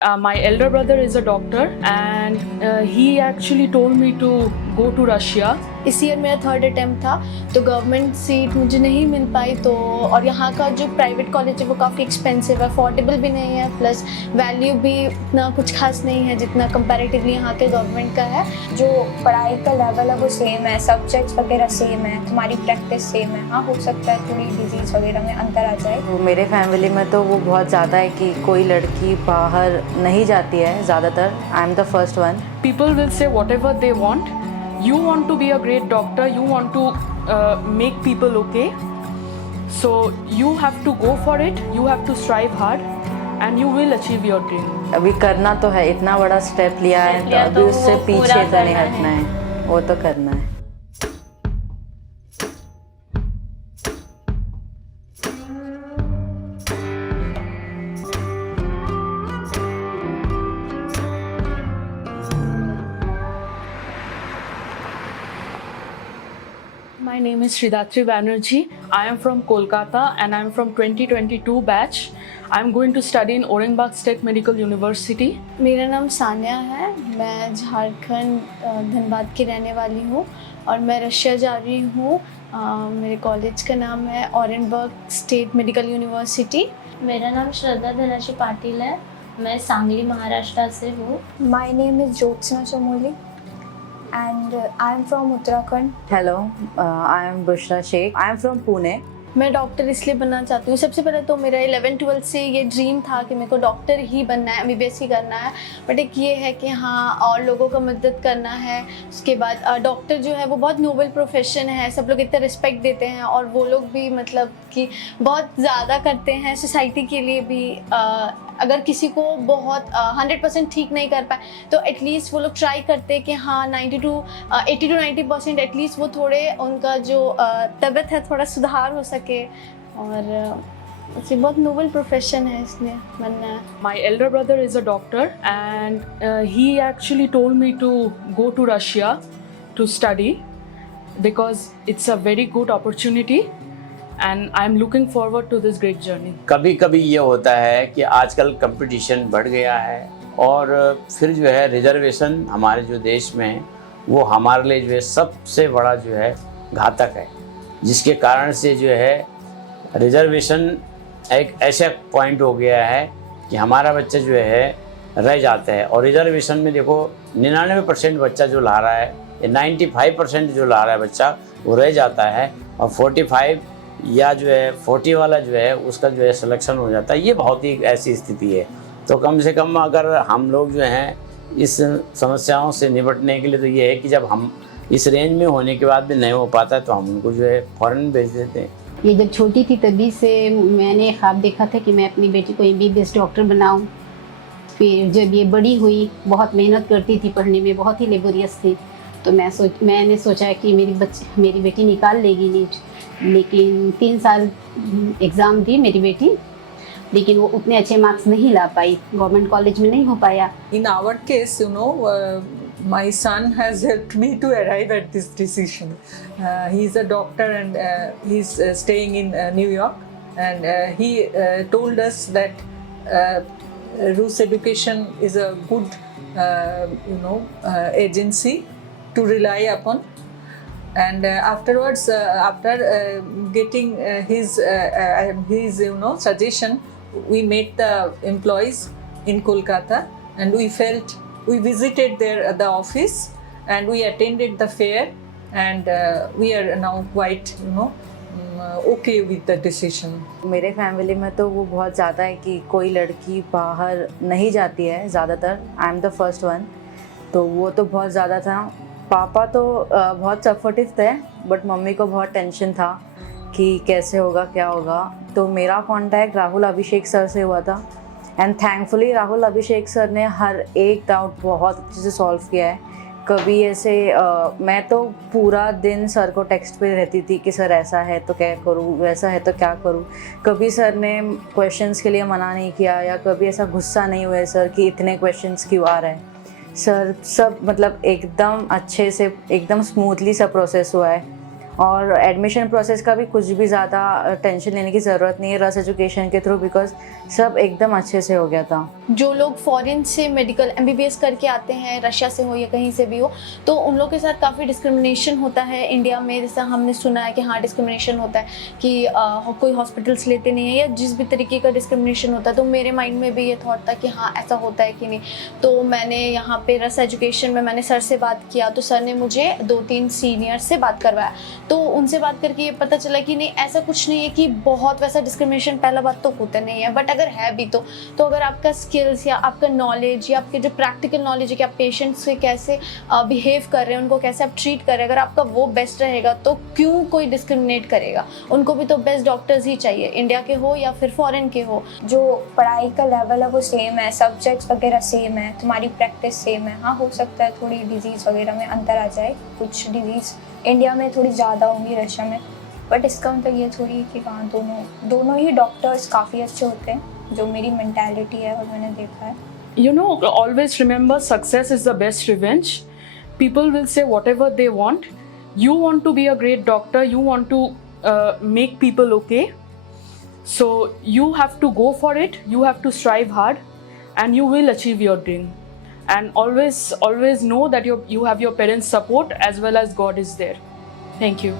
My elder brother is a doctor and he actually told me to go to Russia. इस year मेरा third attempt था, तो government seat मुझे नहीं मिल पाई। तो और यहाँ का जो प्राइवेट कॉलेज है वो काफ़ी एक्सपेंसिव है, अफोर्डेबल भी नहीं है, प्लस वैल्यू भी इतना कुछ खास नहीं है जितना कंपैरेटिवली यहाँ के गवर्नमेंट का है। जो पढ़ाई का लेवल है वो सेम है, सब्जेक्ट्स वगैरह सेम है, तुम्हारी प्रैक्टिस सेम है। हाँ, हो सकता है थोड़ी डिजीज़ वगैरह में अंतर आ जाए। वो मेरे फैमिली में तो वो बहुत ज़्यादा है कि कोई लड़की बाहर नहीं जाती है ज़्यादातर। I am the first one. People will say whatever they want. You want to be a great doctor, you want to make people okay. So you have to go for it, you have to strive hard and you will achieve your dream. अभी करना तो है, इतना बड़ा step लिया है तो अभी उससे पीछे तो नहीं हटना है, वो तो करना है। My name is Sridatri Banerjee. I am from Kolkata and I am from 2022 batch. I am going to study in Aurangabad State Medical University. मेरा नाम सान्या है, मैं झारखंड धनबाद की रहने वाली हूँ और मैं रशिया जा रही हूँ। मेरे कॉलेज का नाम है औरंगाबाद स्टेट मेडिकल यूनिवर्सिटी। मेरा नाम श्रद्धा धनाजी पाटिल है, मैं सांगली महाराष्ट्र से हूँ। My name is Jyotsna Chamoli and I am from Uttarakhand. Hello, I am Bushra Shaikh. I am from Pune. मैं डॉक्टर इसलिए बनना चाहती हूँ, सबसे पहले तो मेरा 11-12 से ये ड्रीम था कि मेरे को डॉक्टर ही बनना है, MBBS ही करना है। बट एक ये है कि हाँ, और लोगों का मदद करना है। उसके बाद डॉक्टर जो है वो बहुत नोबल प्रोफेशन है, सब लोग इतना रिस्पेक्ट देते हैं और वो लोग भी मतलब कि बहुत ज़्यादा करते हैं सोसाइटी के लिए भी। अगर किसी को बहुत 100% ठीक नहीं कर पाए तो एटलीस्ट वो लोग ट्राई करते हैं कि हाँ 80 to 90% एटलीस्ट वो थोड़े उनका जो तबीयत है थोड़ा सुधार हो सके। और ये बहुत नोबल प्रोफेशन है, इसलिए बनना है। My elder brother is a doctor and he actually told me to go to Russia to study because it's a very good opportunity and I'm looking forward to this great journey. कभी कभी ये होता है कि आजकल competition बढ़ गया है और फिर जो है रिजर्वेशन हमारे जो देश में है वो हमारे लिए जो है सबसे बड़ा जो है घातक है, जिसके कारण से जो है रिजर्वेशन एक ऐसा पॉइंट हो गया है कि हमारा बच्चा जो है रह जाता है। और रिजर्वेशन में देखो 99% बच्चा जो ला रहा है, 95% जो ला रहा है बच्चा वो रह जाता है और 45 या जो है 40 वाला जो है उसका जो है सिलेक्शन हो जाता है। ये बहुत ही ऐसी स्थिति है। तो कम से कम अगर हम लोग जो हैं इस समस्याओं से निपटने के लिए तो ये है कि जब हम इस रेंज में होने के बाद भी नहीं हो पाता है तो हम उनको जो है फ़ौरन भेज देते हैं। ये जब छोटी थी तभी से मैंने ख्वाब देखा था कि मैं अपनी बेटी को MBBS डॉक्टर बनाऊं। फिर जब ये बड़ी हुई, बहुत मेहनत करती थी पढ़ने में, बहुत ही लेबोरियस थी, तो मैंने सोचा कि मेरी बेटी निकाल लेगी नीट। लेकिन 3 साल एग्ज़ाम दी मेरी बेटी, लेकिन वो उतने अच्छे मार्क्स नहीं ला पाई, गवर्नमेंट कॉलेज में नहीं हो पाया। In our case, my son has helped me to arrive at this decision. He's a doctor and he's staying in New York, and he told us that Rus Education is a good, agency to rely upon. And afterwards, after getting his suggestion, we met the employees in Kolkata, and we visited the office, and we attended the fair, and we are now quite okay with the decision. मेरे family में तो वो बहुत ज़्यादा है कि कोई लड़की बाहर नहीं जाती है ज़्यादातर। I am the first one. तो वो तो बहुत ज़्यादा था। पापा तो बहुत सपोर्टिव थे, बट मम्मी को बहुत टेंशन था कि कैसे होगा, क्या होगा। तो मेरा कॉन्टैक्ट राहुल अभिषेक सर से हुआ था, and thankfully Rahul Abhishek sir ने हर एक डाउट बहुत अच्छे से सॉल्व किया है। कभी ऐसे मैं तो पूरा दिन सर को टेक्स्ट पे रहती थी कि सर ऐसा है तो क्या करूँ, वैसा है तो क्या करूँ। कभी सर ने क्वेश्चंस के लिए मना नहीं किया या कभी ऐसा गुस्सा नहीं हुआ सर कि इतने क्वेश्चंस क्यों आ रहे हैं। सर सब मतलब एकदम अच्छे से, एकदम स्मूथली सा प्रोसेस हुआ है। और एडमिशन प्रोसेस का भी कुछ भी ज़्यादा टेंशन लेने की ज़रूरत नहीं है रस एजुकेशन के थ्रू, बिकॉज सब एकदम अच्छे से हो गया था। जो लोग फॉरेन से मेडिकल MBBS करके आते हैं, रशिया से हो या कहीं से भी हो, तो उन लोगों के साथ काफ़ी डिस्क्रिमिनेशन होता है इंडिया में। जैसा हमने सुना है कि हाँ डिस्क्रिमिनेशन होता है कि कोई हॉस्पिटल्स लेते नहीं है या जिस भी तरीके का डिस्क्रिमिनेशन होता है। तो मेरे माइंड में भी ये थॉट था कि हाँ ऐसा होता है कि नहीं। तो मैंने यहाँ पे रस एजुकेशन में मैंने सर से बात किया, तो सर ने मुझे 2-3 सीनियर से बात करवाया। तो उनसे बात करके ये पता चला कि नहीं ऐसा कुछ नहीं है कि बहुत वैसा डिस्क्रिमिनेशन पहला बात तो होता नहीं है, बट अगर है भी तो अगर आपका स्किल्स या आपका नॉलेज या आपके जो प्रैक्टिकल नॉलेज है कि आप पेशेंट्स से कैसे बिहेव कर रहे हैं, उनको कैसे आप ट्रीट कर रहे हैं, अगर आपका वो बेस्ट रहेगा तो क्यों कोई डिस्क्रिमिनेट करेगा। उनको भी तो बेस्ट डॉक्टर्स ही चाहिए, इंडिया के हो या फिर फॉरेन के हो। जो पढ़ाई का लेवल है वो सेम है, सब्जेक्ट्स वगैरह सेम है, तुम्हारी प्रैक्टिस सेम है। हाँ हो सकता है थोड़ी डिजीज़ वगैरह में अंतर आ जाए, कुछ डिजीज़ इंडिया में थोड़ी ज़्यादा होंगी रशिया में, बट इसका मतलब ये थोड़ी है कि हाँ दोनों ही डॉक्टर्स काफ़ी अच्छे होते हैं, जो मेरी मेंटालिटी है और मैंने देखा है। You know, always remember success is the best revenge. People will say whatever they want. You want to be a great doctor, you want to make people okay. So you have to go for it, you have to strive hard, and you will achieve your dream. And always know that you have your parents' support as well as God is there. Thank you.